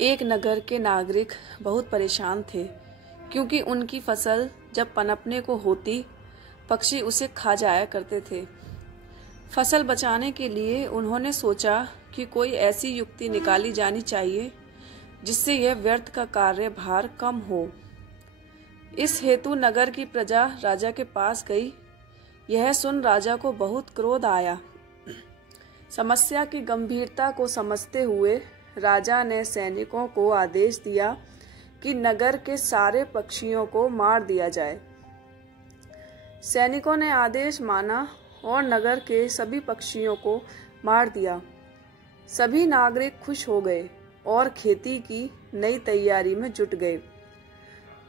एक नगर के नागरिक बहुत परेशान थे क्योंकि उनकी फसल जब पनपने को होती पक्षी उसे खा जाया करते थे। फसल बचाने के लिए उन्होंने सोचा कि कोई ऐसी युक्ति निकाली जानी चाहिए जिससे यह व्यर्थ का कार्यभार कम हो। इस हेतु नगर की प्रजा राजा के पास गई। यह सुन राजा को बहुत क्रोध आया। समस्या की गंभीरता को समझते हुए राजा ने सैनिकों को आदेश दिया कि नगर के सारे पक्षियों को मार दिया जाए। सैनिकों ने आदेश माना और नगर के सभी पक्षियों को मार दिया। सभी नागरिक खुश हो गए और खेती की नई तैयारी में जुट गए।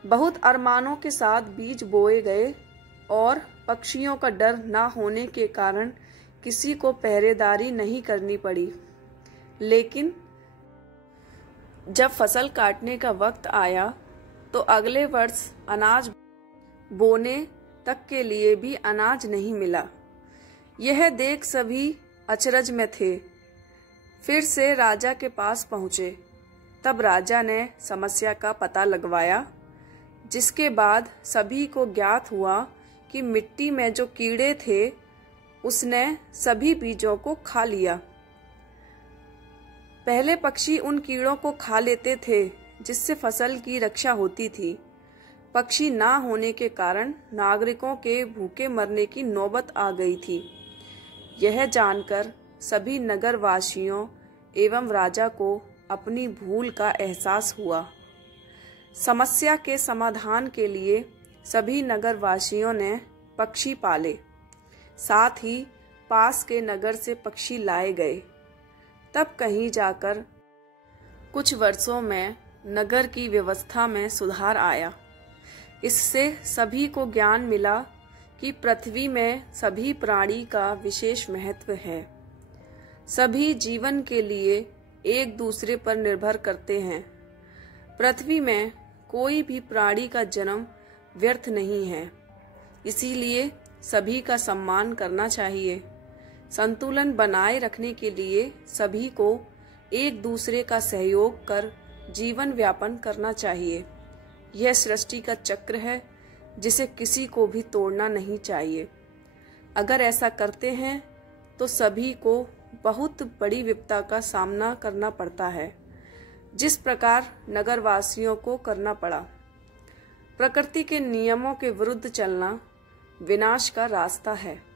बहुत अरमानों के साथ बीज बोए गए और पक्षियों का डर न होने के कारण किसी को पहरेदारी नहीं करनी पड़ी। लेकिन जब फसल काटने का वक्त आया तो अगले वर्ष अनाज बोने तक के लिए भी अनाज नहीं मिला। यह देख सभी अचरज में थे। फिर से राजा के पास पहुंचे। तब राजा ने समस्या का पता लगवाया, जिसके बाद सभी को ज्ञात हुआ कि मिट्टी में जो कीड़े थे उसने सभी बीजों को खा लिया। पहले पक्षी उन कीड़ों को खा लेते थे जिससे फसल की रक्षा होती थी। पक्षी ना होने के कारण नागरिकों के भूखे मरने की नौबत आ गई थी। यह जानकर सभी नगरवासियों एवं राजा को अपनी भूल का एहसास हुआ। समस्या के समाधान के लिए सभी नगरवासियों ने पक्षी पाले। साथ ही पास के नगर से पक्षी लाए गए। तब कहीं जाकर कुछ वर्षों में नगर की व्यवस्था में सुधार आया। इससे सभी को ज्ञान मिला कि पृथ्वी में सभी प्राणी का विशेष महत्व है। सभी जीवन के लिए एक दूसरे पर निर्भर करते हैं। पृथ्वी में कोई भी प्राणी का जन्म व्यर्थ नहीं है, इसीलिए सभी का सम्मान करना चाहिए। संतुलन बनाए रखने के लिए सभी को एक दूसरे का सहयोग कर जीवन व्यापन करना चाहिए। यह सृष्टि का चक्र है जिसे किसी को भी तोड़ना नहीं चाहिए। अगर ऐसा करते हैं तो सभी को बहुत बड़ी विपदा का सामना करना पड़ता है, जिस प्रकार नगरवासियों को करना पड़ा। प्रकृति के नियमों के विरुद्ध चलना विनाश का रास्ता है।